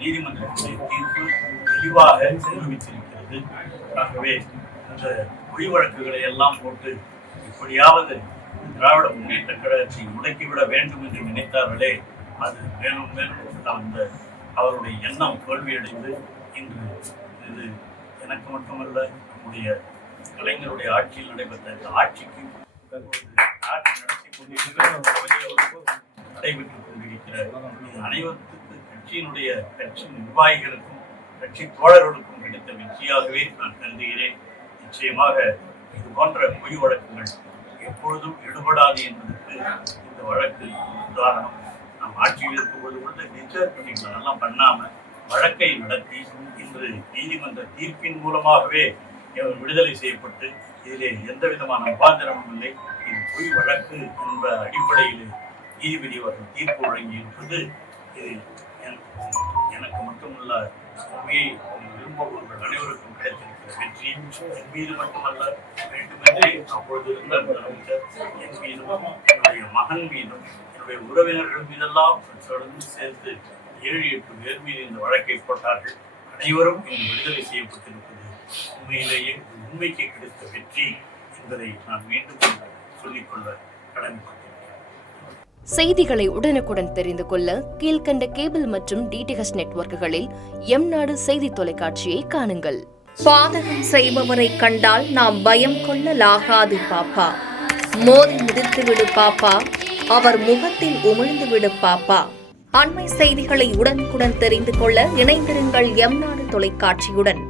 நீதிமன்றத்தினுடைய தீர்ப்பு தெளிவாக நிரூபித்திருக்கிறது. ஆகவே இந்த பொய் வழக்குகளை எல்லாம் போட்டு இப்படியாவது திராவிட முன்னேற்ற கழகத்தை முடக்கிவிட வேண்டும் என்று நினைத்தார்களே, அது மேலும் மேலும் அந்த அவருடைய எண்ணம் தோல்வியடைந்து இன்று இது எனக்கு மட்டுமல்ல, நம்முடைய கலைஞருடைய ஆட்சியில் நடைபெற்ற இந்த ஆட்சிக்கு நாட்டை நடத்தி நடைபெற்றுக் கொண்டிருக்கிற அனைவருக்கு கட்சி நிர்வாகிகளுக்கும் கட்சி தோழர்களுக்கும் கிடைத்த வெற்றியாகவே நான் கருதுகிறேன். நிச்சயமாக இது போன்ற பொய் வழக்குகள் எப்பொழுதும் ஈடுபடாது என்பதற்கு இந்த வழக்கு உதாரணம். நாம் ஆட்சியில் இருக்கும்போது கூட டிஸ்சார்ஜ் பண்ணிக்கலாம், அதெல்லாம் பண்ணாம வழக்கை நடத்தி இன்று நீதிமன்ற தீர்ப்பின் மூலமாகவே விடுதலை செய்யப்பட்டு இதிலே எந்த விதமான முகாந்திரமும் இல்லை. இது பொய் வழக்கு என்ற அடிப்படையில் நீதிபதி அவர்கள் தீர்ப்பு வழங்கியிருப்பது இது எனக்கு மட்டுமல்ல, உண்மையை விரும்புபவர்கள் அனைவருக்கும் கிடைத்திருக்கிற வெற்றி. என் மீது மட்டுமல்ல, வேண்டுமென்றே அப்பொழுது இருந்த முதலமைச்சர் என் மீதும் என்னுடைய மகன் மீதும் என்னுடைய உறவினர்கள் மீதெல்லாம் தொடர்ந்து சேர்த்து 7-8 பேர் மீது இந்த வழக்கை போட்டார்கள். அனைவரும் இன்று விடுதலை செய்யப்பட்டிருப்பது உண்மையிலேயே உண்மைக்கு கிடைத்த வெற்றி என்பதை நான் மீண்டும் சொல்லிக்கொள்ள கடமைப்பட்டிருக்கிறேன். செய்திகளை உடனுக்குடன் தெரிந்து கொள்ள கீழ்கண்ட கேபிள் மற்றும் டிடிஹெச் நெட்வொர்க்குகளில் எம்நாடு செய்தி தொலைக்காட்சியை காணுங்கள். பாதகம் செய்பவரை கண்டால் நாம் பயம் கொள்ளலாகாது பாப்பா. மோதி மிதித்துவிடு பாப்பா, அவர் முகத்தில் உமிழ்ந்துவிடு பாப்பா. அண்மை செய்திகளை உடனுக்குடன் தெரிந்து கொள்ள இணைந்திருங்கள் எம்நாடு தொலைக்காட்சியுடன்.